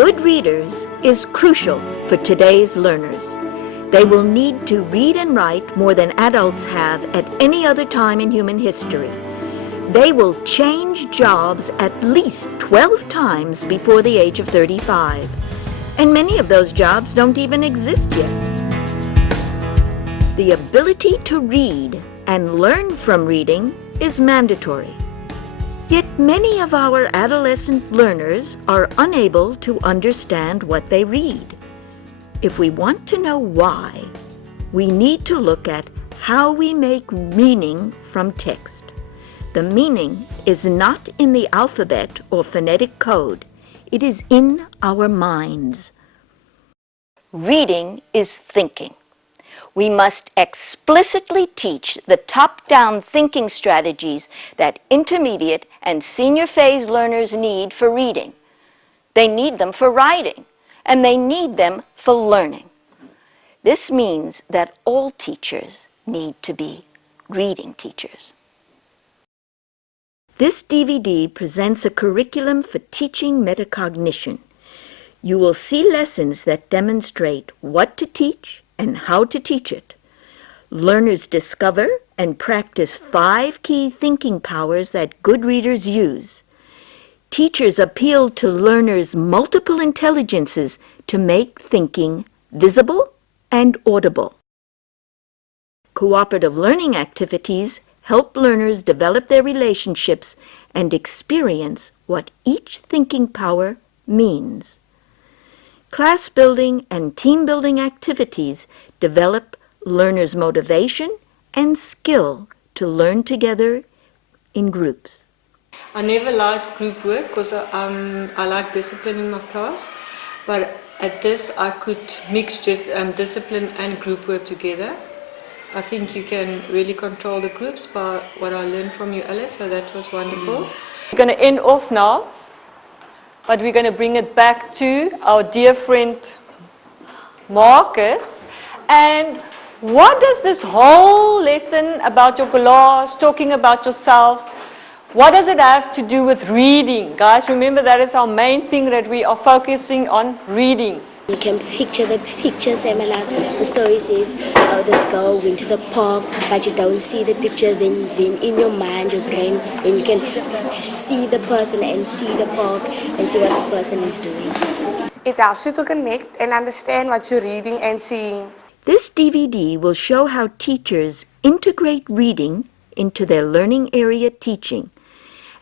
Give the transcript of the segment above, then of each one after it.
good readers is crucial for today's learners. They will need to read and write more than adults have at any other time in human history. They will change jobs at least 12 times before the age of 35. And many of those jobs don't even exist yet. The ability to read and learn from reading is mandatory. Yet many of our adolescent learners are unable to understand what they read. If we want to know why, we need to look at how we make meaning from text. The meaning is not in the alphabet or phonetic code. It is in our minds. Reading is thinking. We must explicitly teach the top-down thinking strategies that intermediate and senior phase learners need for reading. They need them for writing, and they need them for learning. This means that all teachers need to be reading teachers. This DVD presents a curriculum for teaching metacognition. You will see lessons that demonstrate what to teach and how to teach it. Learners discover and practice 5 key thinking powers that good readers use. Teachers appeal to learners' multiple intelligences to make thinking visible and audible. Cooperative learning activities help learners develop their relationships and experience what each thinking power means. Class building and team building activities develop learners' motivation and skill to learn together in groups. I never liked group work because I like discipline in my class, but at this I could mix just discipline and group work together. I think you can really control the groups by what I learned from you, Alice, so that was wonderful. We're going to end off now, but we're going to bring it back to our dear friend Marcus. And what does this whole lesson about your collage, talking about yourself, what does it have to do with reading? Guys, remember that is our main thing, that we are focusing on reading. You can picture the pictures, and the story says this girl went to the park, but you don't see the picture, then in your mind, your brain, then you can see the person and see the park and see what the person is doing. It helps you to connect and understand what you're reading and seeing. This DVD will show how teachers integrate reading into their learning area teaching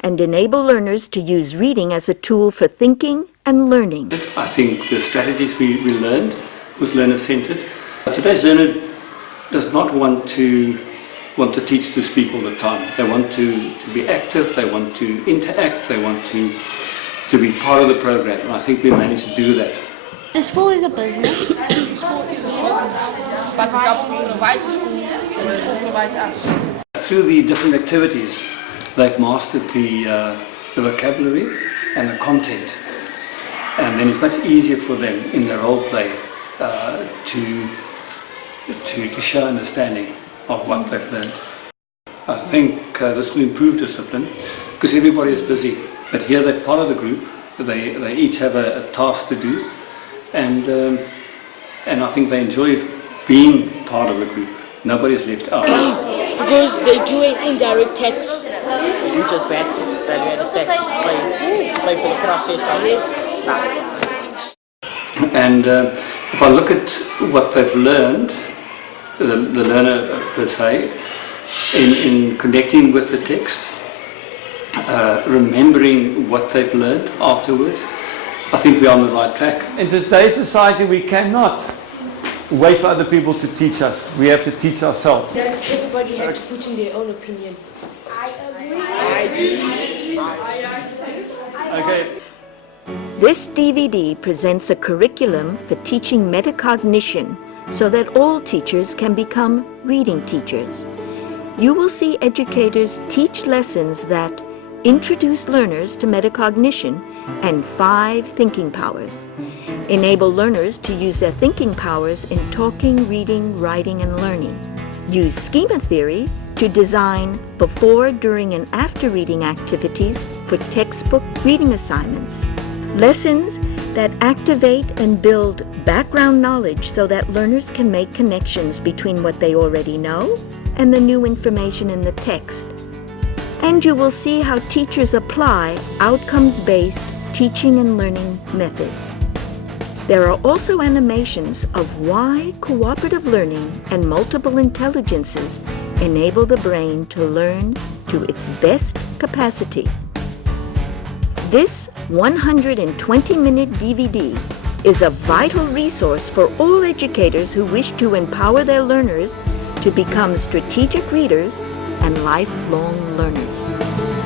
and enable learners to use reading as a tool for thinking and learning. I think the strategies we learned was learner-centered. Today's learner does not want to teach to speak all the time. They want to be active, they want to interact, they want to be part of the program, and I think we managed to do that. The school is a business. But the government provides a school and the school provides us. Through the different activities, they've mastered the vocabulary and the content. And then it's much easier for them in their role play to show understanding of what they've learned. I think this will improve discipline because everybody is busy. But here they're part of the group. They each have a task to do, and I think they enjoy being part of the group. Nobody's left out. Because they do an indirect tax. You just value-added tax, pay for the process of this. And if I look at what they've learned, the learner per se, in connecting with the text, remembering what they've learned afterwards, I think we're on the right track. In today's society, we cannot wait for other people to teach us. We have to teach ourselves. That everybody had to put in their own opinion. I agree. Okay. This DVD presents a curriculum for teaching metacognition so that all teachers can become reading teachers. You will see educators teach lessons that introduce learners to metacognition and 5 thinking powers. Enable learners to use their thinking powers in talking, reading, writing, and learning. Use schema theory to design before, during, and after reading activities for textbook reading assignments. Lessons that activate and build background knowledge so that learners can make connections between what they already know and the new information in the text. And you will see how teachers apply outcomes-based teaching and learning methods. There are also animations of why cooperative learning and multiple intelligences enable the brain to learn to its best capacity. This 120-minute DVD is a vital resource for all educators who wish to empower their learners to become strategic readers and lifelong learners.